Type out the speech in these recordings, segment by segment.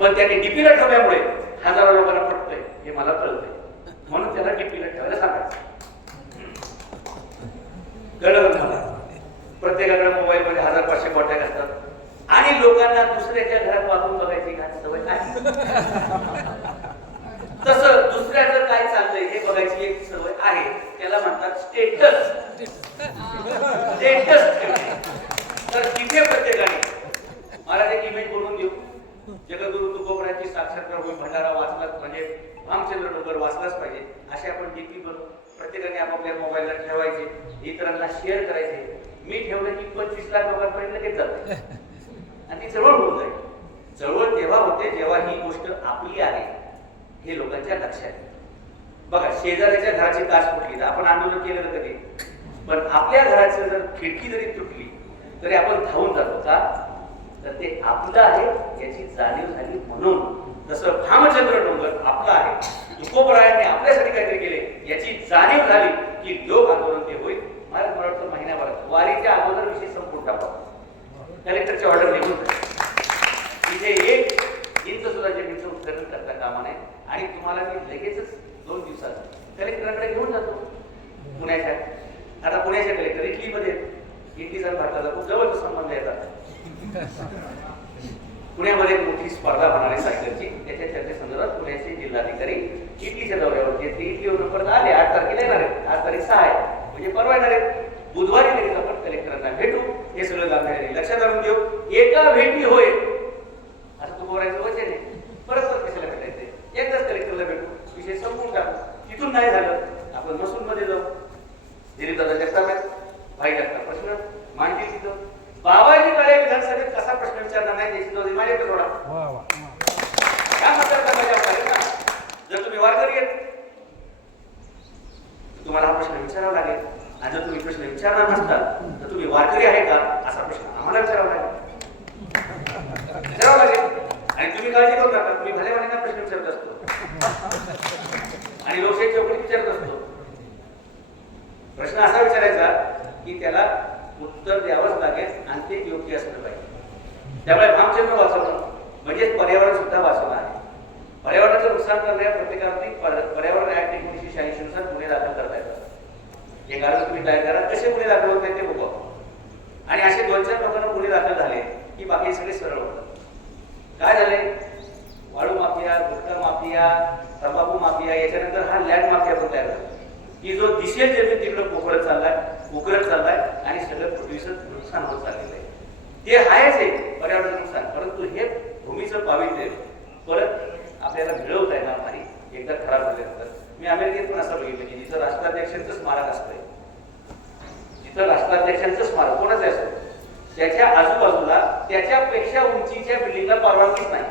पण त्याने डीपीला ठेवल्यामुळे हजारो लोकांना पटतंय हे मला कळतंय, म्हणून त्याला डीपीला ठेवायला सांगायचं. कळलं मला? प्रत्येकाकडे मोबाईल मध्ये 1500 कॉन्टॅक्ट असतात आणि लोकांना दुसऱ्याच्या घरात वाचून बघायची घाण सवय आहे. तसं दुसऱ्याचं काय चाललंय हे बघायची एक सवय आहे, त्याला म्हणतात स्टेटस. स्टेटस तर तिथे प्रत्येकाने मला एक इमेज बोलून देऊ. जगद्गुरु तुकोबरायांची साक्षात्कार होईल भंडारा वाचलाच म्हणजे रामचंद्र डोंगर वाचलाच पाहिजे असे आपण डीपी बनवू. प्रत्येकाने आपापल्या मोबाईलला ठेवायचे, इतरांना शेअर करायचे. मी ठेवलं की 25 लाख लोकांपर्यंत लगेच जाते आणि ती चळवळ होत जाईल. चळवळ तेव्हा होते जेव्हा ही गोष्ट आपली आहे हे लोकांच्या लक्षात येईल. बघा, शेजाऱ्याच्या घराची काच फुटली तर आपण आंदोलन केलं कधी, पण आपल्या घराची जर खिडकी जरी तुटली तरी आपण धावून जातो का? तर ते आपलं आहे याची जाणीव झाली म्हणून. जसं रामचंद्र डोंगर आपला आहे, तुकोबरायांनी आपल्यासाठी काहीतरी केले याची जाणीव झाली की लोक आंदोलन ते होईल. मला वाटतं महिन्याभरात वारीच्या अगोदर विषय संपून टाकावा, कलेक्टरची ऑर्डर निघून जाईल. तिथे एक इंच सुद्धा जमिनीचं उत्खनन करता कामा नये आणि तुम्हाला मी लगेचच 2 दिवसात कलेक्टरांकडे घेऊन जातो पुण्याच्या. आता पुण्याच्या कलेक्टर इटलीमध्ये, इटलीचा भारताचा खूप जवळचा संबंध येतात. पुण्यामध्ये मोठी स्पर्धा होणार आहे सायकलची, त्याच्या चर्चेसंदर्भात पुण्याचे जिल्हाधिकारी इटलीच्या दौऱ्यावरती ते इटलीवरून परत आले. 8 तारखेला येणार आहेत, आज तारीख 6 आहे म्हणजे परवा येणार आहेत. बुधवारी लगेच आपण कलेक्टरांना भेटू. हे सगळं गांभीर्याने लक्षात आणून देऊ. एका भेटी होय असं तुकोबरायांचं वचन आहे. परत कशाला भेटायचंय, एकदाच कलेक्टरला भेटू, विषय संपून टाकू. तिथून नाही झालं आपण मसून मध्ये जाऊ. दिलीपदादा जगताप आहेत, भाई जगताप प्रश्न मांडतील तिथं. बाबाजी काळे विधानसभेत कसा प्रश्न विचारणार नाही त्याची नोंद माझ्याकडे थोडा या मतदारसंघाच्या आपल्याला ना, जर तुम्ही वारकरी आहेत तुम्हाला हा प्रश्न विचारावा लागेल आणि जर तुम्ही प्रश्न विचारणार नसताल तर तुम्ही वारकरी आहे का असा प्रश्न आम्हाला विचारावा लागेल. आणि तुम्ही काळजी करू नका, तुम्ही भलेवाल्यांना प्रश्न विचारत असतो आणि लोकशाही चौकटीत विचारत असतो. प्रश्न असा विचारायचा की त्याला उत्तर द्यावंच लागेल आणि ते योग्य असलं पाहिजे. त्यामुळे रामचंद्र वाचवणं म्हणजे पर्यावरण सुद्धा वाचवणं आहे. पर्यावरणाचं नुकसान करणाऱ्या प्रत्येकावरती पर्यावरण ऍक्ट 1986 नुसार गुन्हे दाखल करता येतात. एक अर्ज तुम्ही तयार करा, कसे गुन्हे दाखल होत आहेत ते बघू. आणि असे 2-4 लोकांना गुन्हे दाखल झाले की बाकी सगळे सरळ होतात. काय झाले? वाळू माफिया, गुटखा माफिया, तंबाखू माफिया, याच्यानंतर हा लँड माफिया पण तयार झाला की जो दिसेल जमीन तिकडे पोखरत चाललाय, उकरत चाललाय आणि सगळं पृथ्वीचं नुकसान होत चाललेलं आहे. ते आहेच आहे पर्यावरणाचं नुकसान, परंतु हे भूमीचं पावित्र्य परत आपल्याला मिळवता येणार नाही एकदा खराब झाल्यानंतर. मी अमेरिकेत पण असं बघितलं की जिथं राष्ट्राध्यक्षांचं स्मारक असतंय, जिथं राष्ट्राध्यक्षांचं स्मारक कोणाचं असतं त्याच्या आजूबाजूला त्याच्यापेक्षा उंचीच्या बिल्डिंगला परवानगीच नाही.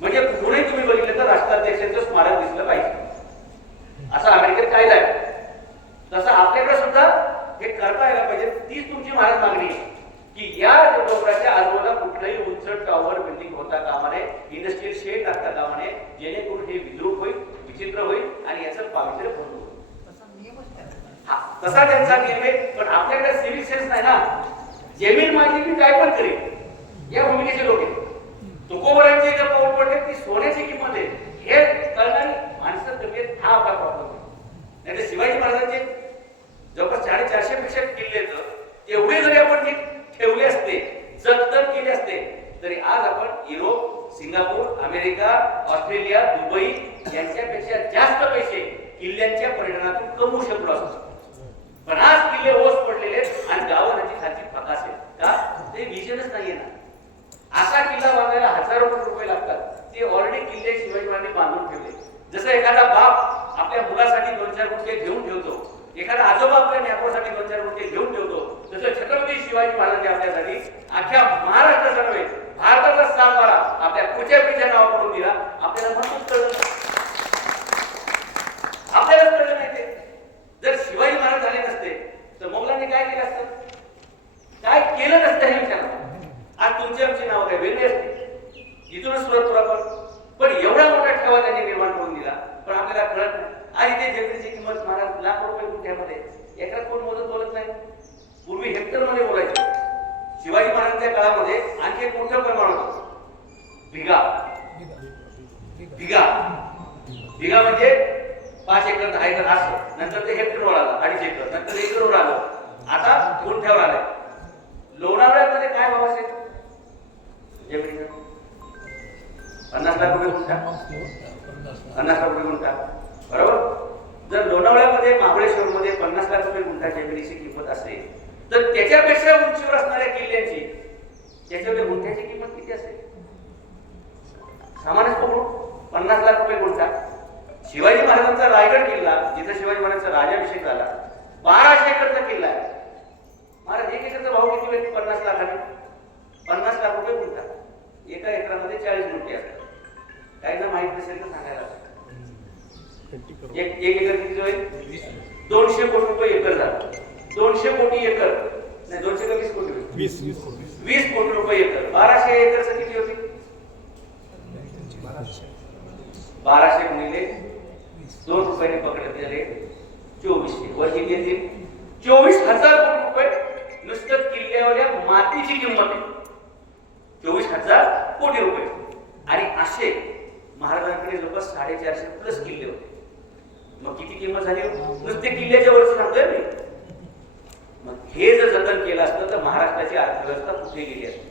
म्हणजे कुठूनही तुम्ही बघितलं तर राष्ट्राध्यक्षांचं स्मारक दिसलं पाहिजे असं अमेरिकेत कायदा आहे. तसं आपल्याकडे सुद्धा हे करता यायला पाहिजे. तीच तुमची महाराज मागणी आहे की या डोंगराच्या आजूबाजूला कुठलंही उंच टॉवर बिल्डिंग होता कामा नये, इंडस्ट्रियल शेड टाकता कामा नये, जेणेकरून हे विद्रूप होईल, विचित्र होईल आणि याचं पावित्र्य भंग होईल. तसा त्यांचा नियम आहे. पण आपल्याकडे सिव्हिल सेन्स नाही ना. जमीन माझी मी काय पण करेन या भूमिकेचे लोक आहेत. तुकोबरायांचे जे पाऊल पडले ती सोन्याची किंमत आहे हे कळणारी माणसं कमी आहेत. हा आपला प्रॉब्लेम आहे. नाही तर शिवाजी महाराजांचे जवळपास 450 पेक्षा किल्ले आहेत. एवढे जरी आपण ठेवले असते, जतन केले असते तरी आज आपण Europe, Singapore, America, Australia, Dubai यांच्यापेक्षा जास्त पैसे किल्ल्यांच्या परिणामातून कमवू शकलो असतो. पण आज किल्ले ओस पडलेले आणि गावांची खालची फकास आहे का? ते विजनच नाहीये ना. असा किल्ला बांधायला हजारो कोटी रुपये लागतात. ते ऑलरेडी किल्ले शिवाजी महाराजांनी बांधून ठेवले. जसं एखादा बाप आपल्या मुलासाठी 2-4 गुंठे घेऊन ठेवतो, एखादा आजोबा आपल्या नेपोसाठी 2-4 गुंठे घेऊन ठेवतो, तसं छत्रपती शिवाजी महाराजांनी आपल्यासाठी अख्ख्या महाराष्ट्राचा नव्हे भारताचा सातबारा आपल्या पुढच्या पिढीच्या नावावरून दिला. आपल्याला महत्वच कळलं, आपल्यालाच कळलं नाही. ते जर शिवाजी महाराज झाले नसते तर मोगलांनी काय केलं असतं, काय केलं नसतं हे विचार. आज तुमची आमची नावं काय वेगळी असते. इथूनच सुरुवात करू आपण. पण एवढा मोठा ठेवा त्यांनी निर्माण करून दिला पण आपल्याला कळत नाही. आणि ते जमिनीची किंमत महाराज लाख रुपये गुंठ्यामध्ये, एकरात कोण मोजत बोलत नाही. पूर्वी हेक्टर मध्ये बोलायचे. शिवाजी महाराजांच्या काळामध्ये आणखी एक मोठं प्रमाण होतं. बिगा बिगा बिगा म्हणजे 5 एकर 10 एकर असं, नंतर ते हेक्टरवर आलं 2.5 एकर, नंतर एकरवर आलं, आता गुंठ्यावर आलंय. लोणावळ्यामध्ये काय भाव असेल जमिनीचा? 50 लाख रुपये गुंठा, 50 लाख रुपये गुंठा, बरोबर. जर लोणावळ्यामध्ये महाबळेश्वरमध्ये 50 लाख रुपये गुंठा जमिनीची किंमत असेल, तर त्याच्यापेक्षा उंचीवर असणाऱ्या किल्ल्यांची त्याच्यामध्ये गुंठ्याची किंमत किती असेल? सामान्यच पकडू 50 लाख रुपये गुंठा. शिवाजी महाराजांचा रायगड किल्ला, जिथे शिवाजी महाराजांचा राज्याभिषेक झाला, 1200 एकरचा किल्ला आहे. महाराज 1 एकरचा भाव किती होईल? 50 लाखाने 50 लाख रुपये गुंठा. एका एकरामध्ये 40 गुंठे असतात. काहींना माहित नसेल तर सांगायला एक एकर किती होईल? 200 कोटी रुपये एकर झालं. 200 कोटी एकर नाही, 200 का 20 कोटी? 20 कोटी रुपये एकर. 1200 एकरचं किती होती? 1200 गुणिले 2 रुपयाने पकडले गेले 2400. वर किती येतील? 24,000 कोटी रुपये नुसतं किल्ल्यावरल्या मातीची किंमत आहे. 24,000 कोटी रुपये. आणि असे महाराजांकडे जवळपास 450 प्लस किल्ले होते. मग किती किंमत झाली? नुसते किल्ल्याच्या वरची सांगतोय मी. मग हे जर जतन केलं असतं तर महाराष्ट्राची अर्थव्यवस्था कुठे गेली असती?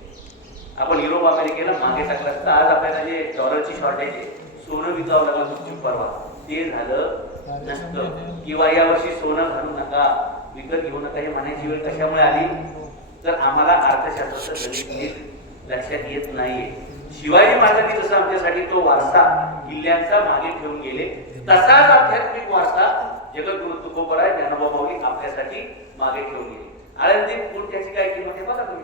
आपण युरोप अमेरिकेला मागे टाकलं असतं. आज आपल्याला जे डॉलरची शॉर्टेज आहे, सोनं विकावं लागलं गुपचूप परवा, ते झालं नसतं. किंवा यावर्षी सोनं घालू नका, विकत घेऊ नका हे म्हणायची वेळ कशामुळे आली? तर आम्हाला अर्थशास्त्राचं गणित लक्षात येत नाहीये. शिवाजी महाराजांनी जसं आमच्यासाठी तो वारसा किल्ल्यांचा मागे ठेवून गेले, तसाच आध्यात्मिक वारसा जगद्गुरु तुकोबराय ज्ञानोबा माऊली आपल्यासाठी मागे ठेवून गेले. आळंदीत गुंठ्याची काय किंमत आहे बघा तुम्ही.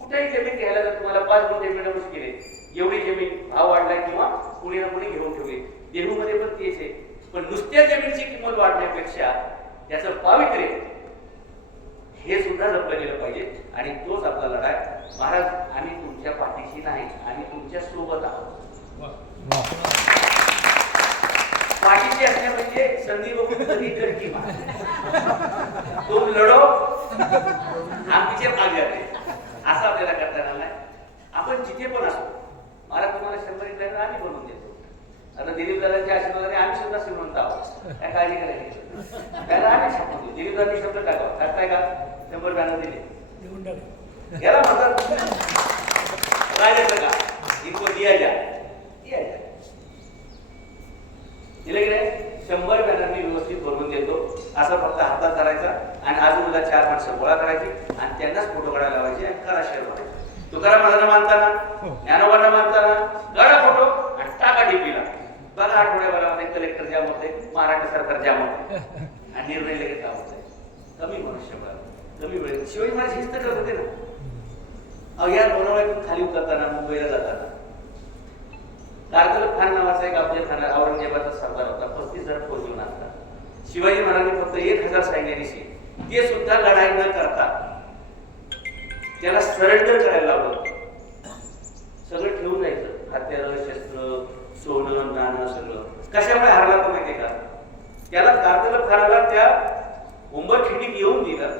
कुठेही जमीन घ्यायला जर तुम्हाला 5 गुंठे मिळणं मुश्किल आहे. एवढी जमीन भाव वाढलाय किंवा कुणी ना कुणी घेऊन ठेवली. देहूमध्ये पण तेच आहे. पण नुसत्या जमिनीची किंमत वाढण्यापेक्षा त्याचं पावित्र्य हे सुद्धा जपलं गेलं पाहिजे. आणि तोच आपला लढा आहे. महाराज, आम्ही तुमच्या पाठीशी नाही, आम्ही तुमच्या सोबत आहोत. पाठीशी असणे म्हणजे संधी बघून कधी धडकी मार, तुम लढो आमचे मागे आले, असं आपल्याला करता येणार नाही. आपण जिथे पण असतो, मला तुम्हाला 100 एकरांना आम्ही बनवून देतो. आता दिलीप दादांच्या आशीर्वादाने आम्ही सुद्धा श्रीमंत आहोत. काय काळजी करायची? त्याला आम्ही सांगतो, दिलीप दादांनी शब्द टाकावा. टाकताय का? 100 बॅनर दिले याला म्हणतात राजाचं का? इनको दिया जा, दिया जा. दिले की नाही? 100 बॅनर मी व्यवस्थित बनवून देतो. असं फक्त हातात करायचा आणि आजूबाजूला 4 माणसं गोळा करायची आणि त्यांनाच फोटो काढायला लावायचे आणि करा शेअर व्हायचे. तुकाराम महाराजांना मानताना, ज्ञानोबांना मानताना काढा फोटो आणि टाका डीपीला. बघा आठवड्याभरामध्ये कलेक्टर ज्या होते, महाराष्ट्र सरकार ज्या होते आणि निर्णय लगेच काय होते. कमी मनुष्यबळ, कमी वेळ. शिवाजी महाराज हिस्त करत होते ना. अहो या लोणावळ्यातून खाली उतरताना मुंबईला जाताना कारगिल खान नावाचा एक अफजल खान औरंगजेबाचा सरदार होता. 35,000 फौज घेऊन असता. शिवाजी महाराजांनी फक्त 1,000 सैन्यानिशी, ते सुद्धा लढाई न करता त्याला सरेंडर करायला लावलं. सगळं ठेवून जायचं, हत्यारं, शस्त्र, सोनं, नाणं सगळं. कशामुळे हारला तो माहितीये का? त्याला कारगिल खानाला त्या उंबरखिंडीत येऊन दिलं.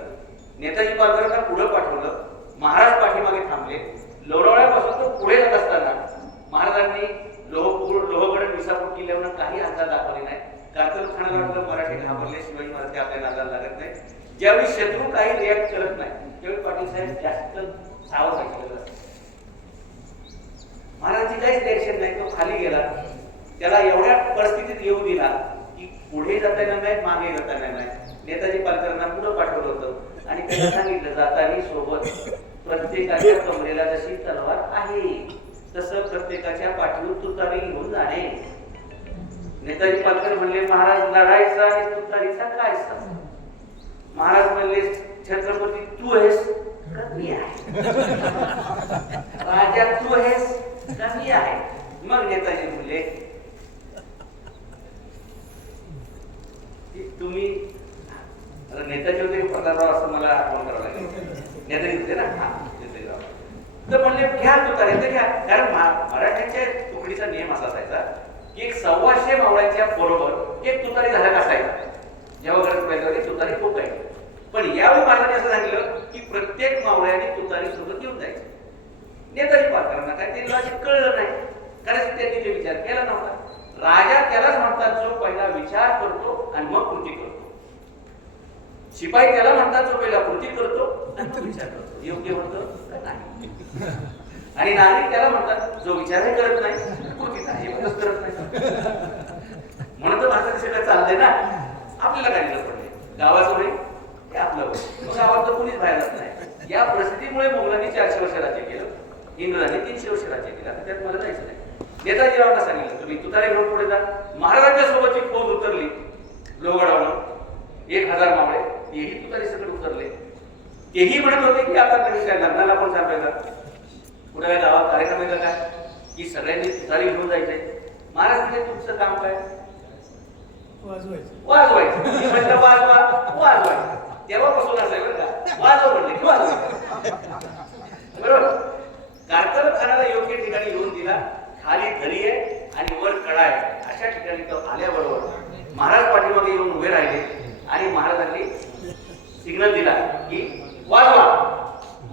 नेताजी पालकरांना पुढे पाठवलं. महाराज पाठीमागे थांबले. लोणावळ्यापासून तो पुढे जात असताना महाराजांनी लोहगड विसापूर किल्ल्यावर काही हालचाल दाखवली नाही. कारगिल खानाला वाटलं मराठी घाबरले, शिवाजी महाराज आपल्या नादाला लागत नाही. ज्यावेळी शत्रू काही रिॲक्ट करत नाही त्यावेळी पाटील साहेब जास्त सावध व्हायचे. महाराजांची काहीच रिॲक्शन नाही. तो खाली गेला. त्याला एवढ्या परिस्थितीत येऊ दिला की पुढे जाता येणार नाही, मागे जाता येणार नाही. नेताजी पालकरांना पुढे पाठवलं होतं आणि त्यांना सांगितलं, जातानी सोबत प्रत्येकाच्या कमरेला जशी तलवार आहे तसं प्रत्येकाच्या पाठीवर तुतारी घेऊन जाणे. नेताजी पालकर म्हणले, महाराज लढायचा आणि तुतारीचा काय संबंध? महाराज म्हणले, छत्रपती तू आहेस का मी आहे? राजा तू आहेस का मी आहे? मग नेताजी म्हणले, तुम्ही नेताजी होते प्रतापराव असं मला आठवण करावं लागेल. नेताजी होते ना, हा नेताजीराव. तर म्हणले घ्या तुतारी तर घ्या. कारण मराठ्यांच्या तुकडीचा नियम असा असायचा की 125 मावळ्यांच्या बरोबर एक तुतारी झाला असायचा. जेव्हा गरज पडली तुतारी ठोकायची. पण यावेळी महाराजांनी असं सांगितलं की प्रत्येक मावळ्याने तुतारी सोबत घेऊन जायचं. नेताजी पारकरांना काय ते लॉजिक कळलं नाही, कारण त्यांनी जो विचार केला नव्हता. राजा त्यालाच म्हणतात जो पहिला विचार करतो आणि मग कृती करतो. शिपाई त्याला म्हणतात जो पहिला कृती करतो आणि मग विचार करतो. योग्य म्हणतो का नाही? आणि नागरिक त्याला म्हणतात जो विचारही करत नाही कृती नाही करत नाही. म्हणून तर भारतात सगळं चाललंय ना. आपल्याला काय दिलं पडले गावाचं होईल हे आपलं होईल, मग गावात तर कोणीच बाहेर जात नाही. या परिस्थितीमुळे मोगलांनी 400 वर्ष राज्य केलं, इंग्रजांनी 300 वर्ष राज्य केलं. आता त्यात मला जायचं नाही. नेताजीरावांना सांगितलं तुम्ही तुतारी घेऊन पुढे जा. महाराजांच्या सोबतची फौज उतरली लोहगडावरून, 1000 मावळे तेही तुतारी सकट उतरले. तेही म्हणत होते की आता नवीन काय लग्नाला पण सांगायचा कुठे काय गावात कार्यक्रम आहे का काय की सगळ्यांनी तुतारी घेऊन जायचे. महाराज म्हणजे तुमचं काम काय? वाजवायचं. मी म्हटलं वाजवा वाजवायचं. तेव्हापासून असं बरं का, वाजव म्हणले की वाजवायचं. बरोबर. कारखाना योग्य ठिकाणी येऊन दिला. खाली दरी आहे आणि वर कडा आहे, अशा ठिकाणी तो आल्याबरोबर महाराज पाठीमागे येऊन उभे राहिले आणि महाराजांनी सिग्नल दिला की वाजवा.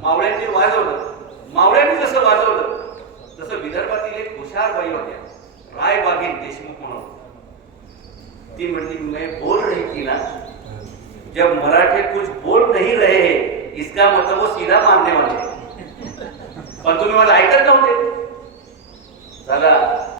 मावळ्यांनी वाजवलं. मावळ्यांनी जसं वाजवलं तसं विदर्भातील एक हुशार बाई होत्या रायबागीन देशमुख म्हणून, ती म्हणती मैं बोल रही थी ना जब मराठे कुछ बोल नहीं रहे हैं इसका मतलब वो सीधा मानने वाले, पण तुम्ही मला ऐकत नव्हते. चला